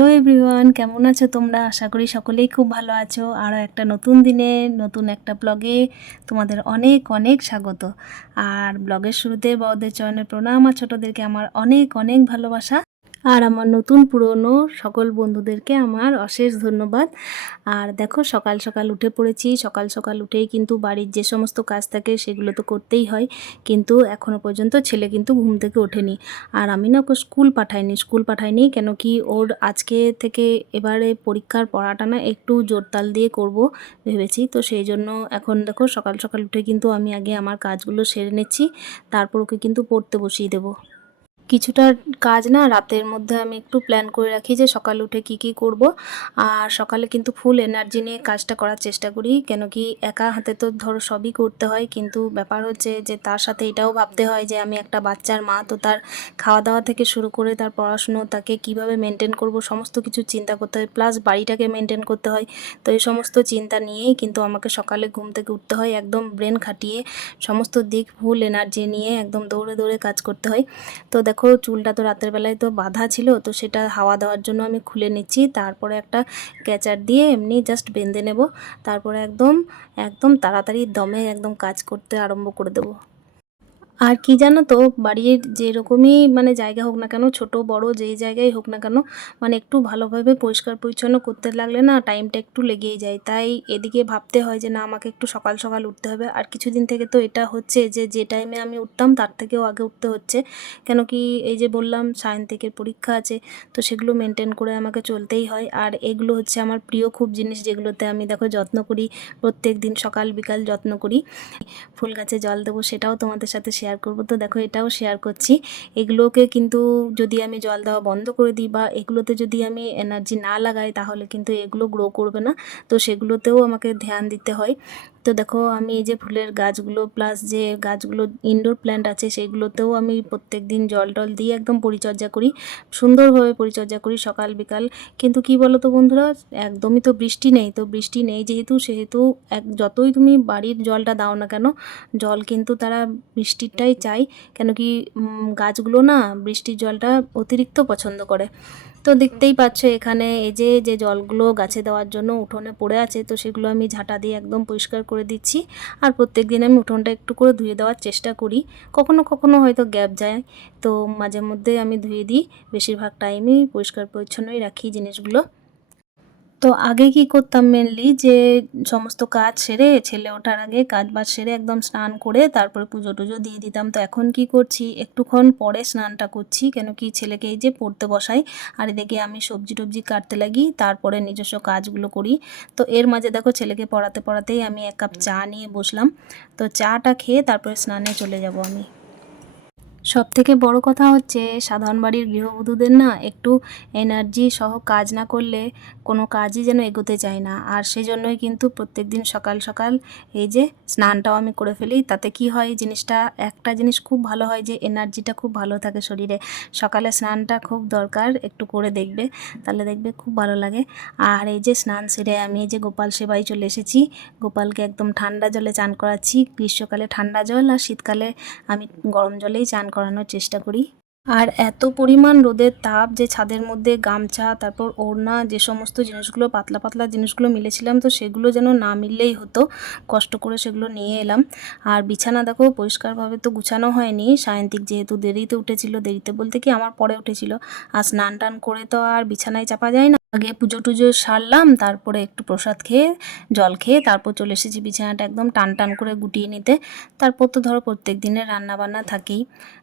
Everyone, কেমন আছো তোমরা? আশা করি সকলেই খুব ভালো আছো। আরও একটা নতুন দিনে, নতুন একটা ব্লগে তোমাদের অনেক অনেক স্বাগত। আর ব্লগের শুরুতে বড়দের চয়নের প্রণাম। আর ছোটোদেরকে আমার অনেক অনেক ভালোবাসা। আর আমার নতুন পুরনো সকল বন্ধুদেরকে আমার অশেষ ধন্যবাদ। আর দেখো, সকাল সকাল উঠে পড়েছি। সকাল সকাল উঠেই কিন্তু বাড়ির যে সমস্ত কাজ থাকে সেগুলো তো করতেই হয়। কিন্তু এখনও পর্যন্ত ছেলে কিন্তু ঘুম থেকে ওঠেনি। আর আমি না ওকে স্কুল পাঠাইনি। স্কুল পাঠাইনি কেন কি ওর আজকে থেকে এবারে পরীক্ষার পড়াটা না একটু জোরতাল দিয়ে করব ভেবেছি। তো সেই জন্য এখন দেখো, সকাল সকাল উঠে কিন্তু আমি আগে আমার কাজগুলো সেরে নিচ্ছি। তারপর ওকে কিন্তু পড়তে বসিয়ে দেবো। কিছুটা কাজ না, রাতের মধ্যে আমি একটু প্ল্যান করে রাখি যে সকালে উঠে কি কি করব। আর সকালে কিন্তু ফুল এনার্জি নিয়ে কাজটা করার চেষ্টা করি, কেন কি একা হাতে তো ধরো সবই করতে হয়। কিন্তু ব্যাপার হচ্ছে যে তার সাথে এটাও ভাবতে হয় যে আমি একটা বাচ্চার মা, তো তার খাওয়া দাওয়া থেকে শুরু করে তার পড়াশুনো, তাকে কীভাবে মেনটেন করব, সমস্ত কিছু চিন্তা করতে হয়। প্লাস বাড়িটাকে মেনটেন করতে হয়। তো এই সমস্ত চিন্তা নিয়েই কিন্তু আমাকে সকালে ঘুম থেকে উঠতে হয়, একদম ব্রেন খাটিয়ে সমস্ত দিক ফুল এনার্জি নিয়ে একদম দৌড়ে দৌড়ে কাজ করতে হয়। তো দেখো চুলটা তো রাতের বেলায় তো বাঁধা ছিল, তো সেটা হাওয়া দেওয়ার জন্য আমি খুলে নিচ্ছি। তারপরে একটা ক্যাচার দিয়ে এমনি জাস্ট বেঁধে নেব। তারপরে একদম একদম তাড়াতাড়ি দমে একদম কাজ করতে আরম্ভ করে দেবো। আর কি জানো তো, বাড়ির যেরকমই মানে জায়গা হোক না কেন, ছোট, বড়, যেই জায়গায় হোক না কেন মানে একটু ভালোভাবে পরিষ্কার পরিচ্ছন্ন করতে লাগলে না টাইমটা একটু লেগেই যায়। তাই এদিকে ভাবতে হয় যে, না, আমাকে একটু সকাল সকাল উঠতে হবে। আর কিছুদিন থেকে তো এটা হচ্ছে যে যে টাইমে আমি উঠতাম, তার থেকেও আগে উঠতে হচ্ছে। কেন কি এই যে বললাম সায়েন্তিকের পরীক্ষা আছে, তো সেগুলো মেনটেন করে আমাকে চলতেই হয়। আর এগুলো হচ্ছে আমার প্রিয় খুব জিনিস, যেগুলোতে আমি দেখো যত্ন করি, প্রত্যেক দিন সকাল বিকাল যত্ন করি। ফুল গাছে জল দেবো, সেটাও তোমাদের সাথে শেয়ার করব। তো দেখো এটাও শেয়ার করছি। এগুলোকে কিন্তু যদি আমি জল দেওয়া বন্ধ করে দিই বা এগুলোতে যদি আমি এনার্জি না লাগাই তাহলে কিন্তু এগুলো গ্রো করবে না। তো সেগুলোতেও আমাকে ধ্যান দিতে হয়। তো দেখো, আমি এই যে ফুলের গাছগুলো প্লাস যে গাছগুলো ইনডোর প্ল্যান্ট আছে, সেগুলোতেও আমি প্রত্যেক দিন জল টল দিয়ে একদম পরিচর্যা করি। সুন্দরভাবে পরিচর্যা করি সকাল, বিকাল। কিন্তু কি বলো তো বন্ধুরা, একদমই তো বৃষ্টি নেই। তো বৃষ্টি নেই যেহেতু, সেহেতু এক, যতই তুমি বাড়ির জলটা দাও না কেন, জল কিন্তু তারা বৃষ্টিরটাই চাই কেন কি গাছগুলো না বৃষ্টির জলটা অতিরিক্ত পছন্দ করে। তো দেখতেই পাচ্ছ এখানে, এই যে যে জলগুলো গাছে দেওয়ার জন্য উঠোনে পড়ে আছে, তো সেগুলো আমি ঝাঁটা দিয়ে একদম পরিষ্কার করে দিচ্ছি। আর প্রত্যেক দিন আমি উঠোনটা একটু করে ধুয়ে দেওয়ার চেষ্টা করি। কখনো কখনো হয়তো গ্যাপ যায়। তো মাঝে মধ্যে আমি ধুয়ে দিই। বেশিরভাগ টাইমই পরিষ্কার পরিচ্ছন্নই রাখি জিনিসগুলো। তো আগে কি করতাম মেনলি যে সমস্ত কাজ সেরে ছেলে ওঠার আগে কাজ বাজ সেরে একদম স্নান করে তারপরে পুজো টুজো দিয়ে দিতাম। তো এখন কি করছি, একটুক্ষণ পরে স্নানটা করছি, কেন কি ছেলেকে এই যে পড়তে বসাই, আর এদিকে আমি সবজি টবজি কাটতে লাগি, তারপরে নিজস্ব কাজগুলো করি। তো এর মাঝে দেখো ছেলেকে পড়াতে পড়াতেই আমি এক কাপ চা নিয়ে বসলাম। তো চাটা খেয়ে তারপরে স্নানে চলে যাব আমি। সব থেকে বড় কথা হচ্ছে, সাধারণ বাড়ির গৃহবধূদের না একটু এনার্জি সহ কাজ না করলে কোনো কাজই যেন এগোতে চায় না। আর সেজন্যই কিন্তু প্রত্যেক দিন সকাল সকাল এই যে স্নানটাও আমি করে ফেলি। তাতে কি হয়, জিনিসটা, একটা জিনিস খুব ভালো হয় যে এনার্জিটা খুব ভালো থাকে শরীরে। সকালে স্নানটা খুব দরকার, একটু করে দেখবে, তাহলে দেখবে খুব ভালো লাগে। আর এই যে স্নান সেরে আমি এই যে গোপাল সেবাই চলে এসেছি। গোপালকে একদম ঠান্ডা জলে চান করাচ্ছি। গ্রীষ্মকালে ঠান্ডা জল আর শীতকালে আমি গরম জলেই চান করানোর চেষ্টা করি। আর এত পরিমাণ রোদের তাপ যে ছাদের মধ্যে গামছা, তারপর ওড়না, যে সমস্ত জিনিসগুলো, পাতলা পাতলা জিনিসগুলো মিলেছিলাম, তো সেগুলো যেন না মিললেই হতো, কষ্ট করে সেগুলো নিয়ে এলাম। আর বিছানা দেখো, পরিষ্কারভাবে তো গুছানো হয়নি। সায়ন্তিক যেহেতু দেরিতে উঠেছিল, দেরিতে বলতে কি আমার পরে উঠেছিল। আর স্নান টান করে তো আর বিছানায় চাপা যায় না। আগে পুজো টুজো সারলাম, তারপরে একটু প্রসাদ খেয়ে, জল খেয়ে তারপর চলে এসেছি বিছানাটা একদম টান টান করে গুটিয়ে নিতে। তারপর তো ধরো প্রত্যেক দিনের রান্না বান্না থাকেই।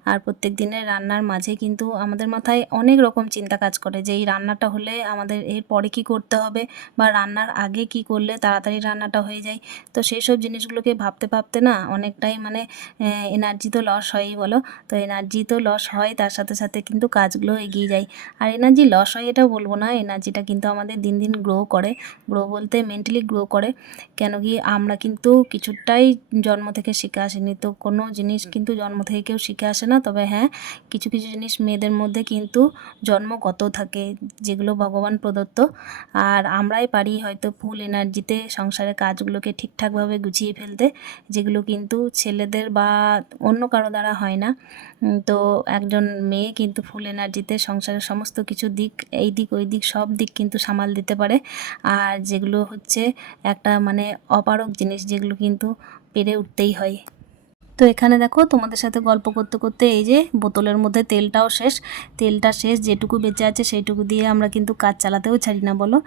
আর প্রত্যেক দিনের রান্নার মাঝে কিন্তু আমাদের মাথায় অনেক রকম চিন্তা কাজ করে যে এই রান্নাটা হলে আমাদের এর পরে কী করতে হবে বা রান্নার আগে কি করলে তাড়াতাড়ি রান্নাটা হয়ে যায়। তো সেই সব জিনিসগুলোকে ভাবতে ভাবতে না অনেকটাই মানে এনার্জি তো লস হয়ই বলো। তো এনার্জি তো লস হয়, তার সাথে সাথে কিন্তু কাজগুলো এগিয়ে যায়। আর এনার্জি লস হয় এটা বলব না এনার্জিটা কিন্তু আমাদের দিন দিন গ্রো করে। গ্রো বলতে মেন্টালি গ্রো করে। কেন কি আমরা কিন্তু কিছুটাই জন্ম থেকে শিখে আসেনি। তো কোনো জিনিস কিন্তু জন্ম থেকে কেউ শিখে আসে না। তবে হ্যাঁ কিছু কিছু জিনিস মেয়েদের মধ্যে কিন্তু জন্মগত থাকে যেগুলো ভগবান প্রদত্ত। আর আমরাই পারি হয়তো ফুল এনার্জিতে সংসারের কাজগুলোকে ঠিকঠাকভাবে গুছিয়ে ফেলতে যেগুলো কিন্তু ছেলেদের বা অন্য কারও দ্বারা হয় না। তো একজন মেয়ে কিন্তু ফুল এনার্জিতে সংসারের সমস্ত কিছু দিক এই দিক ওই দিক সব দিক কিন্তু সামাল দিতে পারে। আর যেগুলো হচ্ছে একটা মানে অপারক জিনিস যেগুলো কিন্তু পেরে উঠতেই হয়। তো এখানে দেখো তোমাদের সাথে গল্প করতে করতে এই যে বোতলের মধ্যে তেলটাও শেষ। তেলটা শেষ, যেটুকু বেঁচে আছে সেইটুকু দিয়ে আমরা কিন্তু কাজ চালাতেও ছাড়ি না বলো।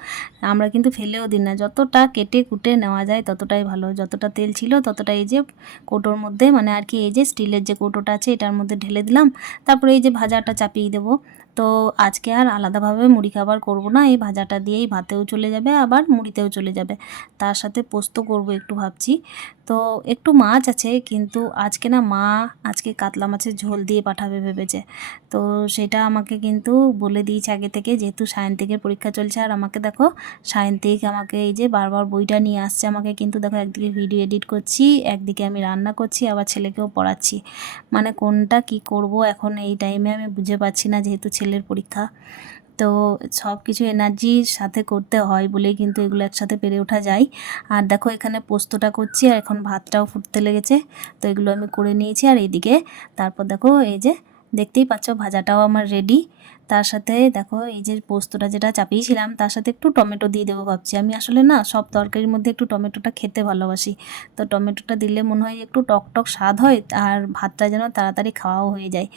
আমরা কিন্তু ফেলেও দিই না। যতটা কেটে কুটে নেওয়া যায় ততটাই ভালো। যতটা তেল ছিল ততটা এই যে কৌটোর মধ্যে মানে আর কি এই যে স্টিলের যে কৌটোটা আছে এটার মধ্যে ঢেলে দিলাম। তারপরে এই যে ভাজাটা চাপিয়ে দেবো। তো আজকে আর আলাদাভাবে মুড়ি খাবার করব না। এই ভাজাটা দিয়েই ভাতেও চলে যাবে, আবার মুড়িতেও চলে যাবে। তার সাথে পোস্ত করব একটু ভাবছি। তো একটু মাছ আছে, কিন্তু আজকে না মা আজকে কাতলা মাছের ঝোল দিয়ে পাঠাবে ভেবেছে। তো সেটা আমাকে কিন্তু বলে দিয়েছে আগে থেকে, যেহেতু সায়ন্তিকের পরীক্ষা চলছে। আর আমাকে দেখো সায়ন্তিক আমাকে এই যে বারবার বইটা নিয়ে আসছে। আমাকে কিন্তু দেখো একদিকে ভিডিও এডিট করছি, একদিকে আমি রান্না করছি, আবার ছেলেকেও পড়াচ্ছি। মানে কোনটা কি করব এখন এই টাইমে আমি বুঝে পাচ্ছি না, যেহেতু ছেলের পরীক্ষা। তো সব কিছু এনার্জির সাথে করতে হয় বলেই কিন্তু এগুলো একসাথে পেরে ওঠা যায়। আর দেখো এখানে পোস্তটা করছি আর এখন ভাতটাও ফুটতে লেগেছে। তো এগুলো আমি করে নিয়েছি আর এইদিকে তারপর দেখো এই যে দেখতেই পাচ্ছ ভাজাটাও আমার রেডি তার সাথে দেখো এই যে পোস্তটা যেটা চাপিয়েছিলাম তার সাথে একটু টমেটো দিয়ে দেবো ভাবছি। আমি আসলে না সব তরকারির মধ্যে একটু টমেটোটা খেতে ভালোবাসি। তো টমেটোটা দিলে মনে হয় একটু টক টক স্বাদ হয় আর ভাতটা যেন তাড়াতাড়ি খাওয়াও হয়ে যায়।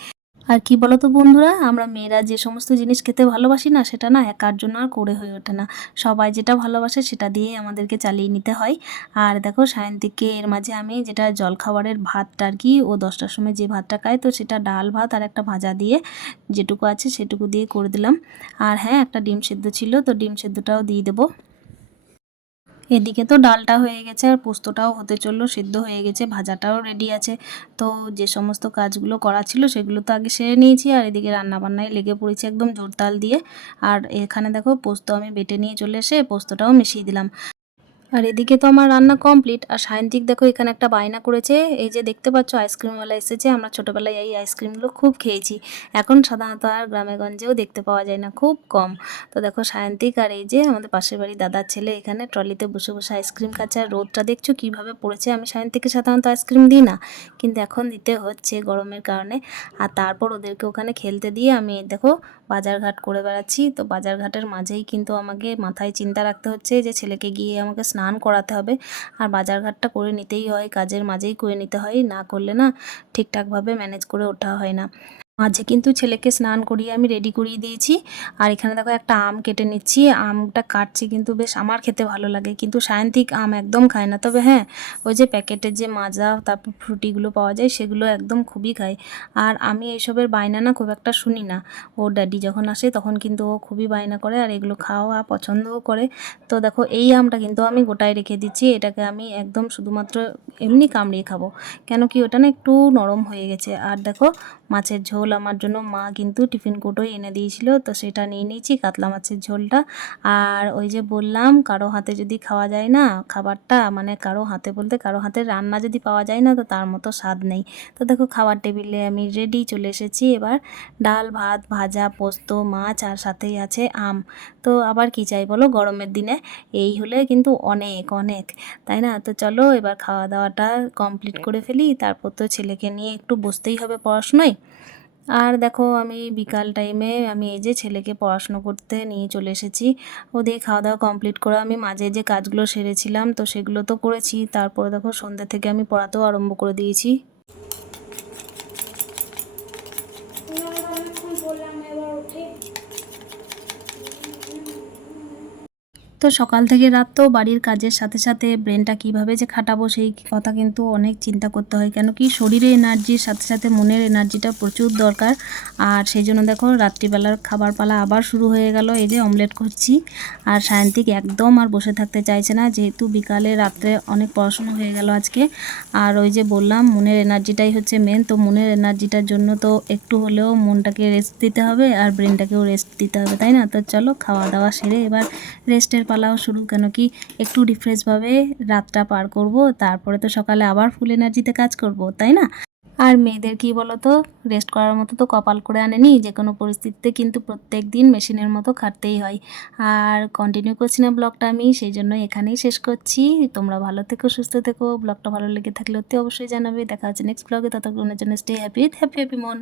আর কি বলো তো বন্ধুরা, আমরা মেয়েরা যে সমস্ত জিনিস খেতে ভালোবাসি না, সেটা না একার জন্য আর করে হয়ে ওঠে না। সবাই যেটা ভালোবাসে সেটা দিয়ে আমাদেরকে চালিয়ে নিতে হয়। আর দেখো, সায়ন্তিককে এর মাঝে আমি যেটা জলখাবারের ভাতটা আর কি, ও দশটার সময় যে ভাতটা খায়, তো সেটা ডাল ভাত আর একটা ভাজা দিয়ে যেটুকু আছে সেটুকু দিয়ে করে দিলাম। আর হ্যাঁ একটা ডিম সেদ্ধ ছিল, তো ডিম সেদ্ধটাও দিয়ে দেবো। এদিকে তো ডালটা হয়ে গেছে, আর পোস্তটাও হতে চলল, সিদ্ধ হয়ে গেছে, ভাজাটাও রেডি আছে। তো যে সমস্ত কাজগুলো করা ছিল সেগুলো তো আগে সেরে নিয়েছি, আর এদিকে রান্নাবান্নায় লেগে পড়েছি একদম জোরতাল দিয়ে। আর এখানে দেখো পোস্ত আমি বেটে নিয়ে চলে এসে পোস্তটাও মিশিয়ে দিলাম। আর এদিকে তো আমার রান্না কমপ্লিট আর সায়ন্তিক দেখো এখানে একটা বায়না করেছে। এই যে দেখতে পাচ্ছ আইসক্রিমওয়ালা এসেছে। আমরা ছোটোবেলায় এই আইসক্রিমগুলো খুব খেয়েছি। এখন সাধারণত আর গ্রামে গঞ্জেও দেখতে পাওয়া যায় না, খুব কম। তো দেখো সায়ন্তিক আর এই যে আমাদের পাশের বাড়ি দাদার ছেলে এখানে ট্রলিতে বসে বসে আইসক্রিম খাচ্ছে। আর রোদটা দেখছ কীভাবে পড়েছে? আমি সায়ন্তিকে সাধারণত আইসক্রিম দিই না, কিন্তু এখন দিতে হচ্ছে গরমের কারণে। আর তারপর ওদেরকে ওখানে খেলতে দিয়ে আমি দেখো বাজারঘাট করে বেড়াচ্ছি। তো বাজারঘাটের মাঝেই কিন্তু আমাকে মাথায় চিন্তা রাখতে হচ্ছে যে ছেলেকে গিয়ে আমাকে স্নান করাতে হবে। আর বাজারঘাটটা করে নিতেই হয়, কাজের মাঝেই করে নিতে হয়, না করলে না ঠিকঠাকভাবে ম্যানেজ করে ওঠা হয় না। মাঝে কিন্তু ছেলেকে স্নান করিয়ে আমি রেডি করিয়ে দিয়েছি। আর এখানে দেখো একটা আম কেটে নিচ্ছি। আমটা কাটছি কিন্তু বেশ আমার খেতে ভালো লাগে। কিন্তু সায়ন্তিক আম একদম খায় না। তবে হ্যাঁ ওই যে প্যাকেটের যে মাজা, তারপর ফ্রুটিগুলো পাওয়া যায়, সেগুলো একদম খুবই খায়। আর আমি এইসবের বায়না না খুব একটা শুনি না। ওর ড্যাডি যখন আসে, তখন কিন্তু ও খুবই বায়না করে আর এগুলো খাওয়া পছন্দও করে। তো দেখো, এই আমটা কিন্তু আমি গোটায় রেখে দিচ্ছি। এটাকে আমি একদম শুধুমাত্র এমনি কামড়িয়ে খাব। কেন কি ওটা না একটু নরম হয়ে গেছে। আর দেখো, মাছের ঝোল আমার জন্য মা কিন্তু টিফিন কোটোই এনে দিয়েছিল, তো সেটা নিয়ে নিয়েছি কাতলা মাছের ঝোলটা। আর ওই যে বললাম, কারও হাতে যদি খাওয়া যায় না খাবারটা মানে কারও হাতে বলতে কারও হাতে রান্না যদি পাওয়া যায় না, তো তার মতো স্বাদ নেই। তো দেখো খাবার টেবিলে আমি রেডি চলে এসেছি এবার। ডাল, ভাত, ভাজা, পোস্ত, মাছ আর সাথেই আছে আম। তো আবার কি চাই বলো? গরমের দিনে এই হলে কিন্তু অনেক অনেক, তাই না? তো চলো এবার খাওয়া দাওয়াটা কমপ্লিট করে ফেলি। তারপর তো ছেলেকে নিয়ে একটু বসতেই হবে পড়াশোনায়। আর দেখো আমি বিকাল টাইমে আমি এই যে ছেলেকে পড়াশুনো করতে নিয়ে চলে এসেছি। ওদের খাওয়া দাওয়া কমপ্লিট করে আমি মাঝে যে কাজগুলো সেরেছিলাম, তো সেগুলো তো করেছি। তারপরে দেখো সন্ধ্যা থেকে আমি পড়াতেও আরম্ভ করে দিয়েছি। তো সকাল থেকে রাত তো বাড়ির কাজের সাথে সাথে ব্রেনটা কীভাবে যে খাটাবো সেই কথা কিন্তু অনেক চিন্তা করতে হয়। কেন কি শরীরে এনার্জির সাথে সাথে মনের এনার্জিটা প্রচুর দরকার। আর সেই জন্য দেখো রাত্রিবেলার খাবার পালা আবার শুরু হয়ে গেল, এই যে অমলেট করছি। আর সায়ন্তিক একদম আর বসে থাকতে চাইছে না, যেহেতু বিকালে রাত্রে অনেক পড়াশুনো হয়ে গেল আজকে। আর ওই যে বললাম, মনের এনার্জিটাই হচ্ছে মেন তো মনের এনার্জিটার জন্য তো একটু হলেও মনটাকে রেস্ট দিতে হবে আর ব্রেনটাকেও রেস্ট দিতে হবে, তাই না? তো চলো খাওয়া দাওয়া সেরে এবার রেস্টের পালাও শুরু কেন কি একটু রিফ্রেশভাবে রাতটা পার করব, তারপরে তো সকালে আবার ফুল এনার্জিতে কাজ করব, তাই না? আর মেয়েদের কি বলো তো রেস্ট করার মতো তো কপাল করে আনেনি, যে কোনো পরিস্থিতিতে কিন্তু প্রত্যেক দিন মেশিনের মতো খাটতেই হয়। আর কন্টিনিউ করছি না ব্লগটা আমি, সেই জন্য এখানেই শেষ করছি। তোমরা ভালো থেকো, সুস্থ থেকো ব্লগটা ভালো লেগে থাকলে অতি অবশ্যই জানাবে। দেখা হচ্ছে নেক্সট ব্লগে ততক্ষণের জন্য স্টে হ্যাপি হ্যাপি হ্যাপি মন